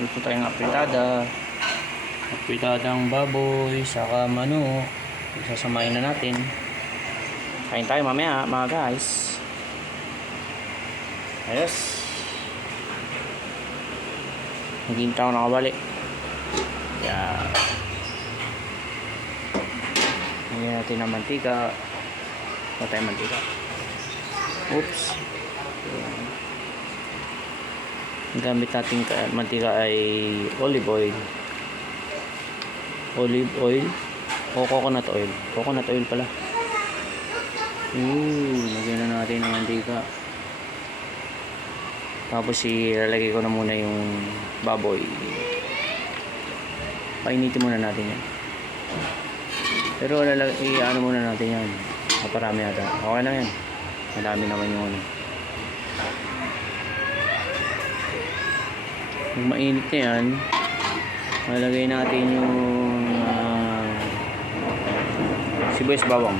Ito tayong apritada. Apritadang baboy, saka manok. Sasamahin na natin. Kain tayo mamaya mga guys. Ayos. Hindi tayo nakabalik. Yan. Lagyan natin ng mantika. Patay mantika. Oops. Yan. Ang gamit natin mantika ay olive oil. Olive oil o coconut oil. Coconut oil pala. Lagyan na natin ng mantika. Tapos ilalagay ko na muna yung baboy. Painitin muna natin yan. Pero ano muna natin yan. Maparami ata. Okay lang yan. Madami naman yung ano. Pag mainit na yan, malagay natin yung sibuyas bawang.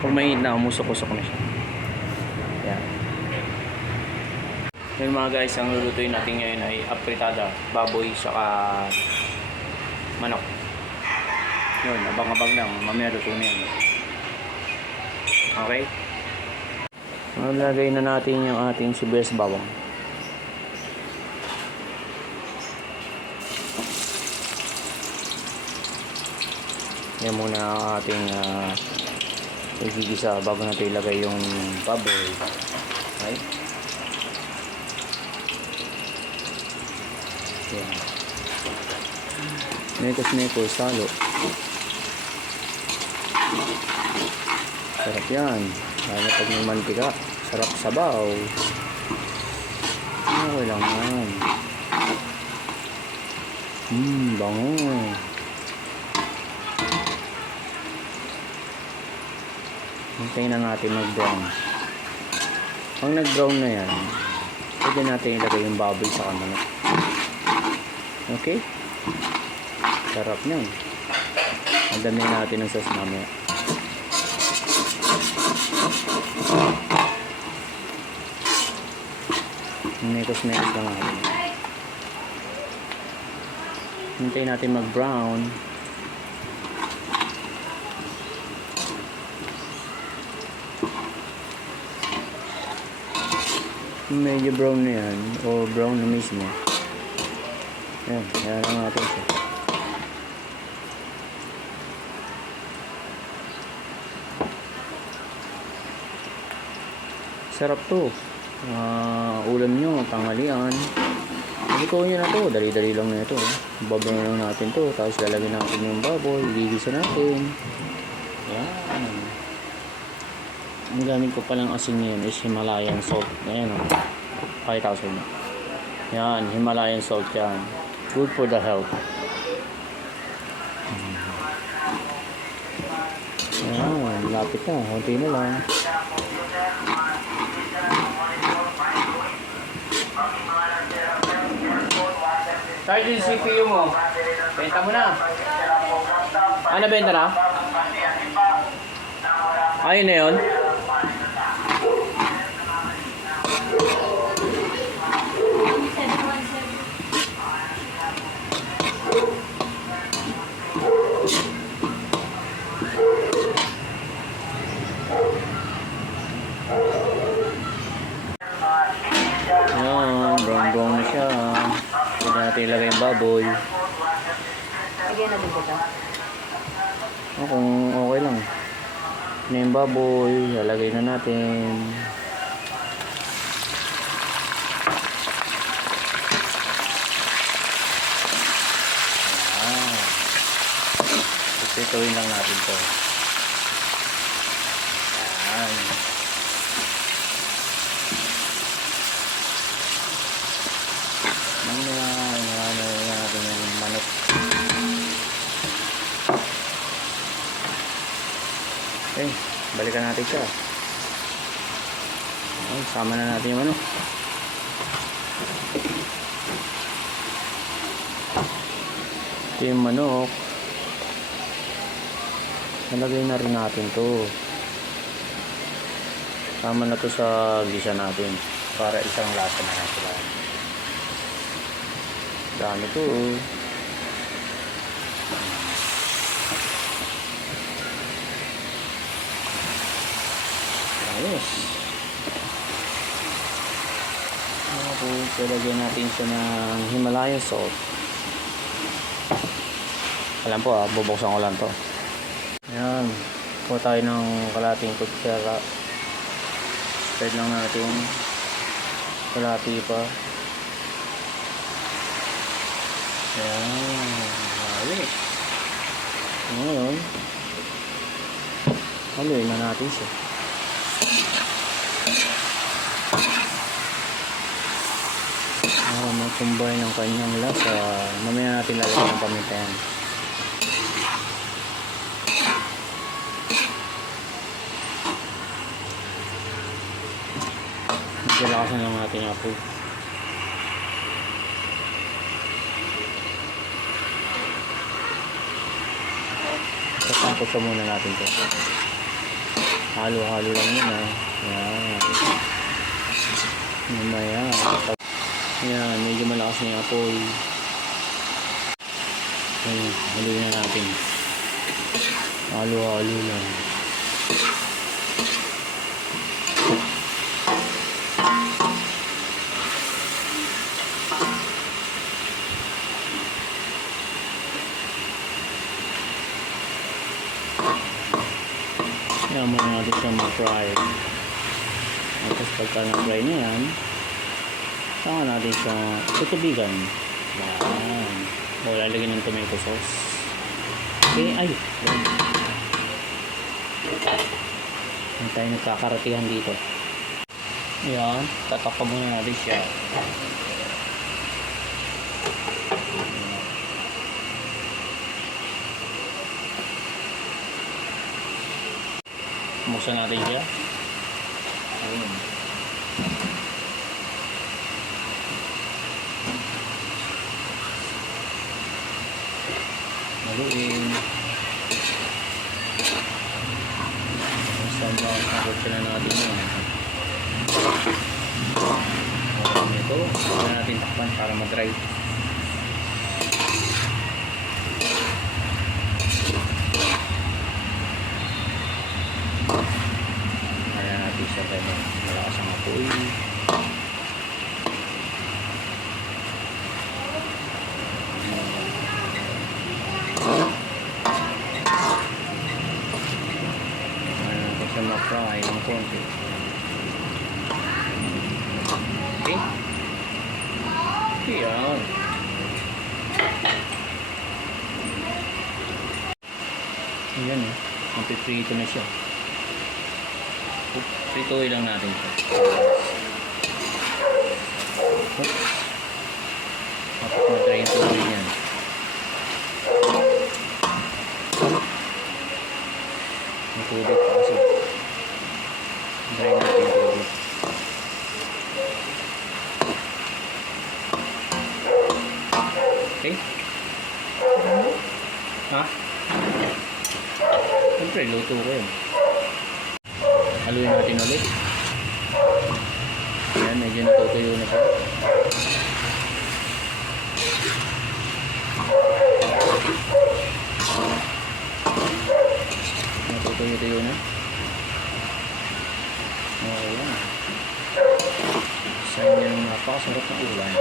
Pag mainit na, umusok-usok na siya. Yan. Yan mga guys, ang lulutuin natin ngayon ay apritada, baboy, saka manok. Yun, abang-abang lang. Mamaya luto na yan. Okay? Malagay na natin yung ating sibuyas bawang. Yan muna ang ating igigisa bago natin ilagay yung baboy. Okay? Yan. Mekos-mekos, salo. Sarap yan. Lalo pag may mantika. Sarap sabaw. Okay lang yan. Bango. Hintayin na natin mag-brown. Pag nag-brown na yan, pwede natin ilagay yung baboy sa manok. Okay? Sarap yan. Madami natin ang sauce mamaya. Mekos-mekos lang natin. Hintayin natin mag-brown. Medyo brown na yan o brown na mismo. Yan, yan lang natin siya. Sarap to. Ulam nyo, tanghalian. Ikaw nyo na to, dali-dali lang na ito. Babayan lang natin to, tapos lalagyan natin yung baboy, igigisa natin. Yan. Ang gamit ko palang asin ngayon is Himalayan salt. Ayan o. Pakita ko sa inyo. Yan, Himalayan salt yan. Good for the health. Ayan, lapit na. Kunti na lang. Tayo din CPU mo. Benta mo na. Ano benta na? Ayun na yun. Ayan, brown-brown na siya. Pwede natin ilagay yung baboy. Lagyan natin ito. Kung okay lang. Na yung baboy, lalagay na natin. Itutuin lang natin to. Ayan. Natin yung manok. Okay, balikan natin siya. Okay, sama na natin yung manok. Ito yung manok. Nalagay na rin natin to. Tama na to sa gisa natin para isang lasa na natin. Dami to oh. Ayos. Tapos ilagyan natin siya ng Himalayan salt. Alam po bubuksan ko lang to. Ayan. Kuha tayo ng kalating kutsara. Spread lang natin. Kalati pa. Ayan. Ayos. Ngayon, haluin na natin siya. Para matumbay ng kanyang lasa. Mamaya natin lalagyan ng paminta yan. Lakasan lang natin yung apoy. Tatangkot sa muna natin to. Halo-halo lang yun ha. Yan. Mamaya. Yan, medyo malakas na yung apoy. Ayan, haluin na natin. Halo-halo lang. Kaya muna natin siya ma-fry. Tapos pagka na-fry na yan, saka natin siya tutubigan. Yan. O lalagyan ng tomato sauce. Okay, ay. Hindi tayo nagkakaratihan dito. Yan, tatakpan muna natin siya. Buksan natin siya. Ayun. Maluin. Basta makakot na natin yun. Ito, buksan natin takpan para mag-dry. Malakas ang apoy. Ayan, kasi ma-fry ng konti. Okay? Yan. Ayan eh. Mapiprito na siya. Prituin lang natin ito. Tapos mag-dry yung tubig yan. Yung tubig pa kasi. Dry natin yung tubig. Okay? Ha? Siyempre, luto ko yun. Haluin natin ulit. Ayan, medyo natutuyo na po. Natutuyo-tuyo na. Ayan. Sa inyo yung napakasarap na ulan.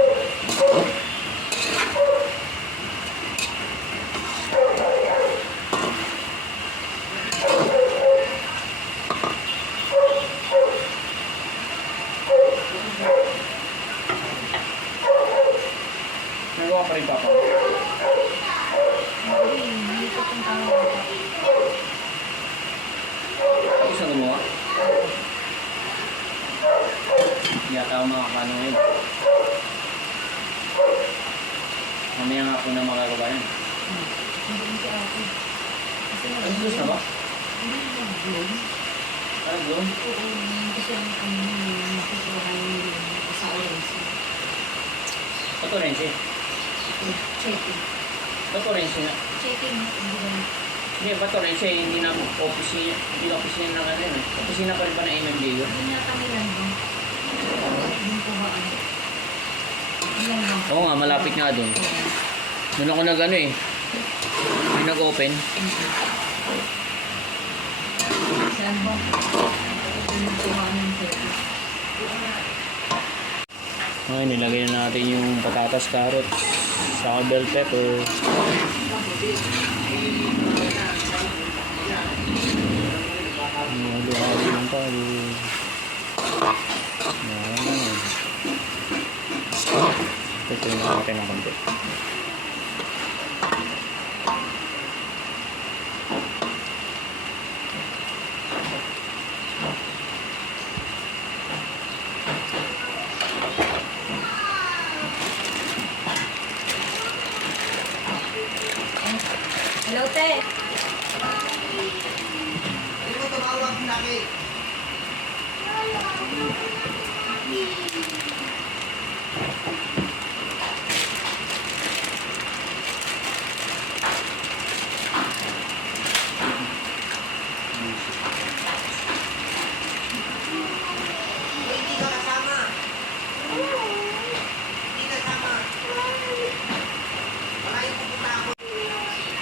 Nagawa pa rin papa. Ako sa gumawa? Yata ako makakano ngayon. Mamaya nga ako na magagawa yan. Ano gusto na ba? Ano doon? Kasi ang makikita sa orange. Ito rin siya. Checking. Ito rin siya. Checking. Hindi, ba ito rin siya? Hindi na opisina. Hindi na opisina na ano yun. Opisina pa rin ba na MMDA yun? Hindi na kami lang doon. Hindi po ba ano? Ilan lang. Oo nga, malapit nga doon. Doon ako nag ano eh. May nag-open. Saan ba? Kuha ng pwede. Okay, nilagay na natin yung patatas, carrots, saka bell pepper. Halo-halo lang tayo. Yan. Ito natin ng konti. Hello, te.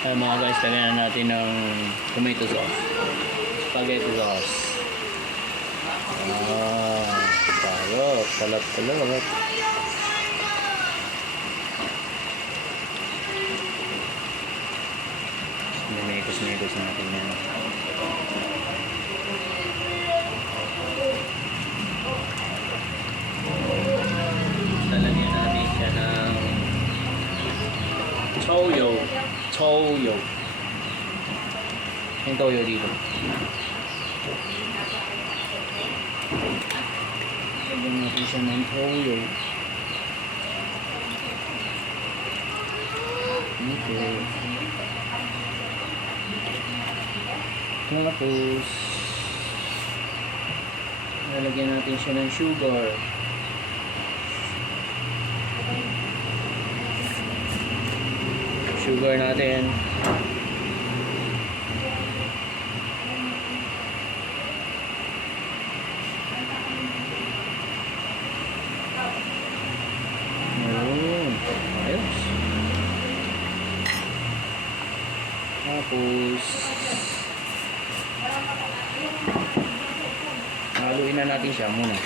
Ay mga guys, lagyan na natin ng tomato sauce. Spaghetti sauce. Sarap. Talap. Minekos natin yan. Lalagyan natin siya ng toyo. Yung toyo dito. Lagyan natin siya ng toyo. Okay. Tapos lalagyan natin siya ng sugar. Sugar natin. Ayun. Ayos. Tapos haluin na natin siya muna.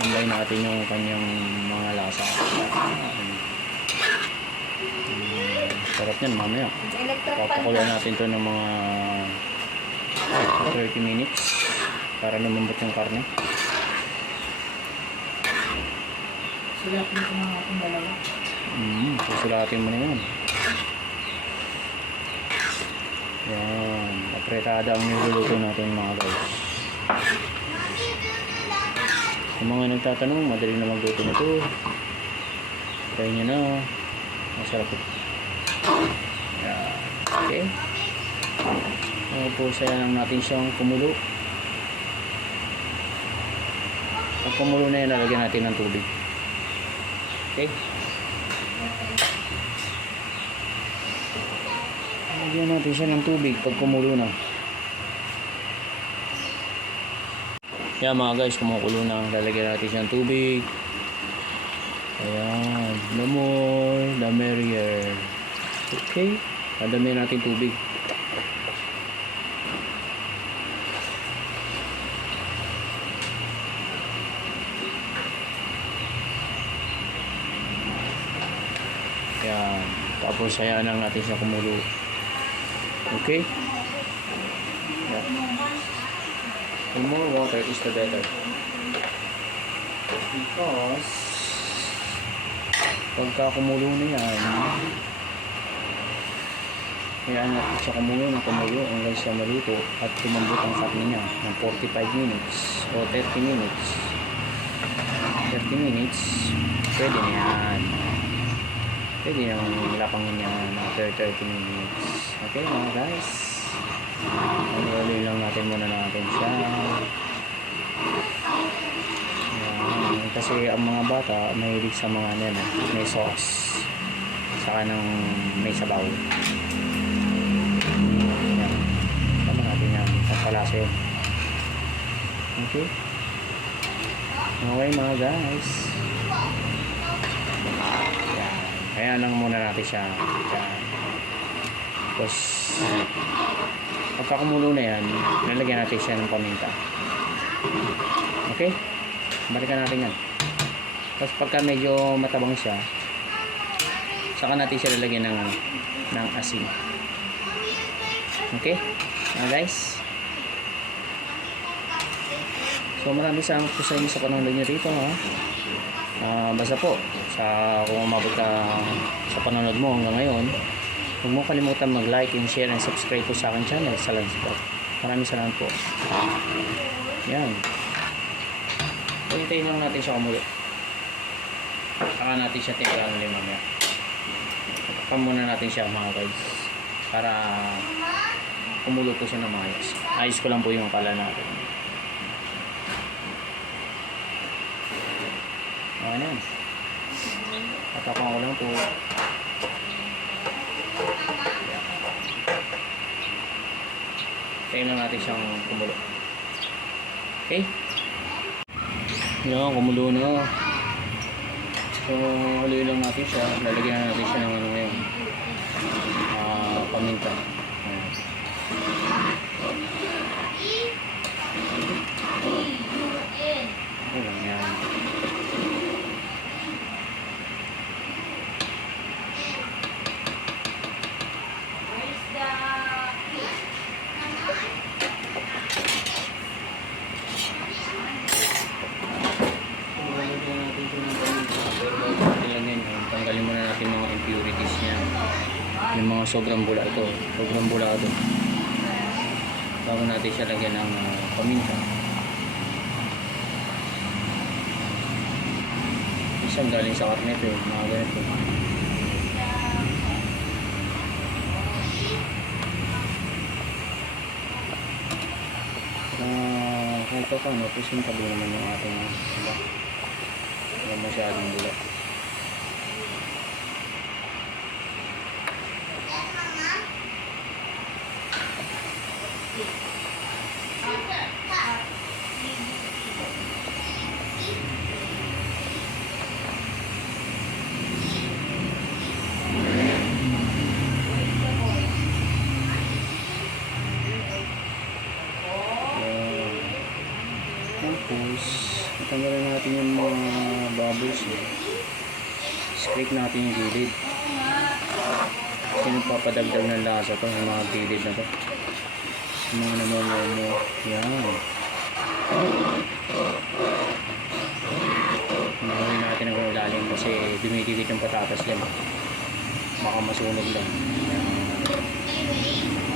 Hambayin natin yung kanyang mga lasa. Sarap yan mamaya. Electric pan Papakuloy pa. natin to ng mga 30 minutes para lumambot yung karne. Sulapin ko mga akong dalawa. Susulatin mo na yan. Yan. Apretada ang niluluto natin mga guys. Yung mga nagtatanong, madali na magluto nito. Try nyo na. Masarap ito. Yan. Okay. Tapos lang natin siyang kumulo. Pag kumulo na yan, lalagyan natin ng tubig. Okay. Lalagyan natin siya ng tubig pag kumulo na. Yan mga guys, kumukulo na. Lalagyan natin siya ng tubig. Ayan. The more, the merrier. Okay. Dadamihan natin tubig. Yan. Tapos hayaan lang natin siya kumulo. Okay? Yan. The more water is the better. Because pagka kumulo na yan, hayaan natin siya kumulo hanggang siya maluto at tumambot ang karne niya ng 45 minutes o 30 minutes. 30 minutes, pwede na yan. Pwede yung lapangin niya after 30 minutes. Okay mga guys. Halo-haloy lang natin muna siya. Yan. Kasi ang mga bata mahilig sa mga may sauce. Saka ng may sabaw. Yan. Tama natin yan. Pagpalasa yun. Okay. Okay mga guys. Ayan lang muna natin siya. Yan. Tapos, pagka kumulo na yan, lalagyan natin siya ng paminta. Okay? Balikan natin yan. Tapos pagka medyo matabang siya, saka natin siya lalagyan ng asin. Okay? Guys? So maraming salamat po sa inyo sa panonood nyo rito, ha. Basta po kung umabot ka sa panonood mo hanggang ngayon, huwag mo kalimutan mag-like and share and subscribe po sa aking channel sa Lance Vlog. Maraming salamat po. Yan. Hintayin lang natin siya kumulo. Saka natin siya tingnan ulit mamaya. Takpan muna natin siya mga guys, para kumulo po siya ng maayos. Ayos ko lang po yung kala natin. Ayan yan. Tatakpan ko lang po. Tayo lang natin siyang kumulo. Okay? Yan, kumulo na. So, haluin lang natin siya. Lalagyan natin siya ng ano ngayon. Paminta. Ayan. Okay lang yan. Tanggalin muna natin mga impurities niya. Yung mga sobrang bula ito. Sobrang bula ito. Bago natin siya lagyan ng paminta. Isang galing sa karneto, mga ganito. Kahit pa paano, presentable naman yung ating wala masyadong bula. Tapos, natanggalan natin yung mga bubbles. Scrape natin yung gilid. Kasi nagpapadagdag ng lasa to, yung mga gilid na to. Yung mga namomomo. Yan. Nagawin natin ang lalim kasi dumidikit yung patatas yan. Baka masunog lang. Yan.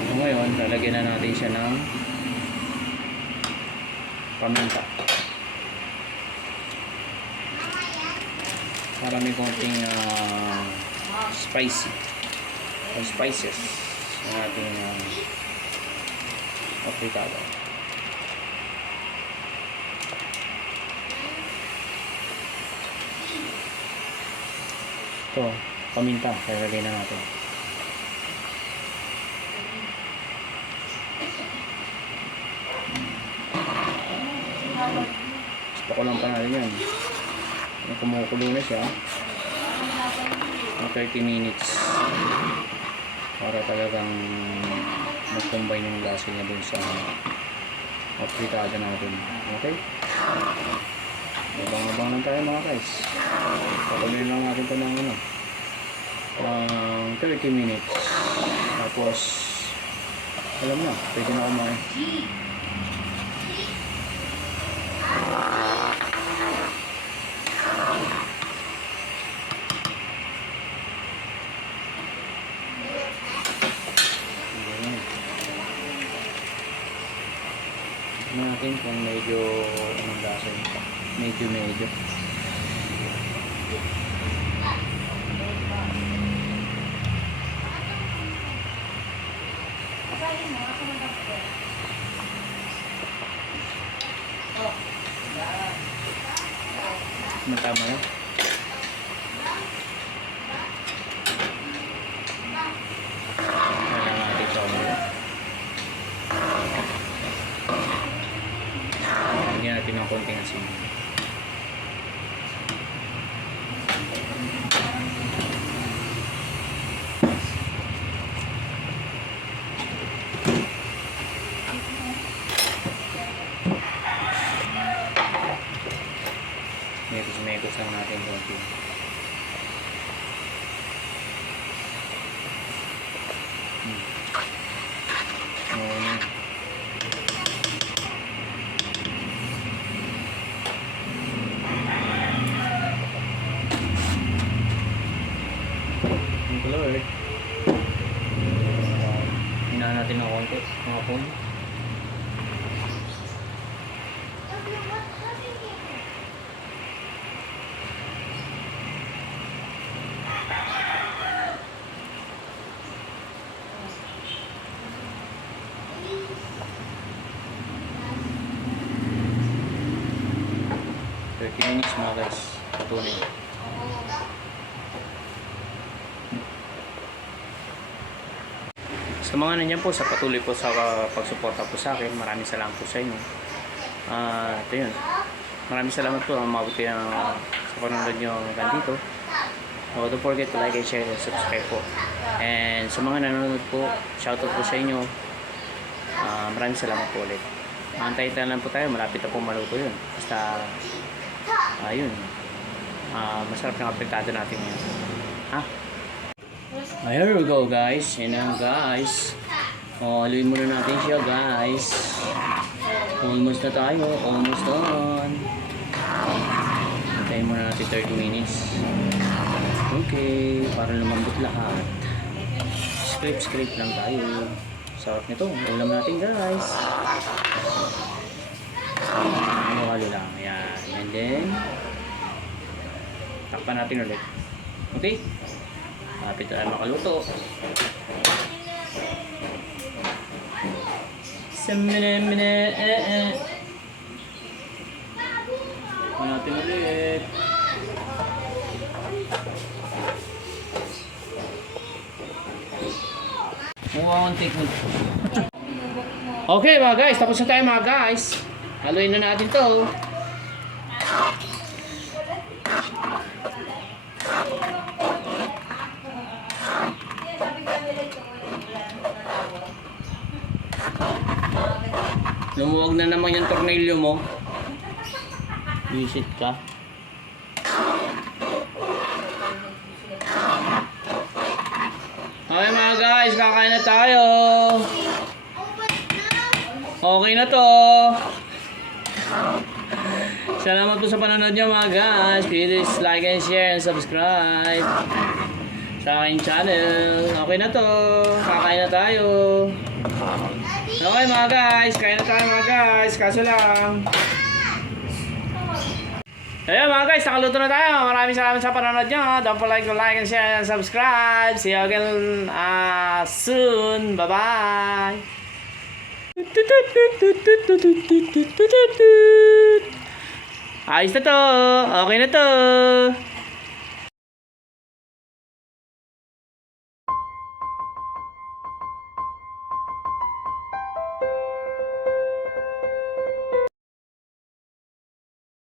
So ngayon, lalagyan na natin siya ng paminta. Para may konting spicy o spices ng ating afritada. Ito, paminta, lalagay na natin. Gusto ko lang pa natin yan. Kumukulo na siya. 30 minutes. Para talagang mag-combine yung lasa niya dun sa afritada natin. Okay? Abang-abang lang tayo mga guys. Pakuloy lang natin ito ng 30 minutes. Tapos, alam na, pwede na kumain. Natin kung medyo anong lasa nito. Medyo matama na. Kailangan natin siya umula. Lagyan natin ng konting asin. Tahan natin ng konti, mga phone. Minutes mga guys, patuloy. Sa mga nandiyan po, sa patuloy po sa pagsuporta po sa akin, maraming salamat po sa inyo. Ito yun. Maraming salamat po ang umabot kayo sa panonood nyo hanggang dito. So, don't forget to like and share and subscribe po. And sa mga nanonood po, shoutout po sa inyo. Maraming salamat po ulit. Antay-tayo lang po tayo, malapit na po maluto yun. Basta, ayun. Masarap yung aplikado natin yun. Ha? Here we go guys. Yan na guys. Haluin muna natin siya guys. Almost na tayo. Almost done. Hintayin muna natin 30 minutes. Okay. Para lumambot lahat. Scrape lang tayo. Sarap nito. Ulam natin guys. Halo lang. Ayan. And then takpan natin ulit. Okay? Kapit tayo makaluto. Takpan natin ulit. Mukhang take mo. Okay mga guys, tapos na tayo mga guys. Haluin na natin to. Lumuwag na naman yung tornilyo mo. Visit ka. Okay mga guys, kakain na tayo. Okay na to. Salamat po sa panonood nyo mga guys. Please like and share and subscribe sa aking channel. Okay na to. Kakain na tayo. Okay mga guys, kain na tayo mga guys. Kaso lang. Ayun mga guys, nakaluto na tayo. Maraming salamat sa panonood nyo. Don't forget to like and share and subscribe. See you again soon. Bye bye. Ayos na to. Okay na to.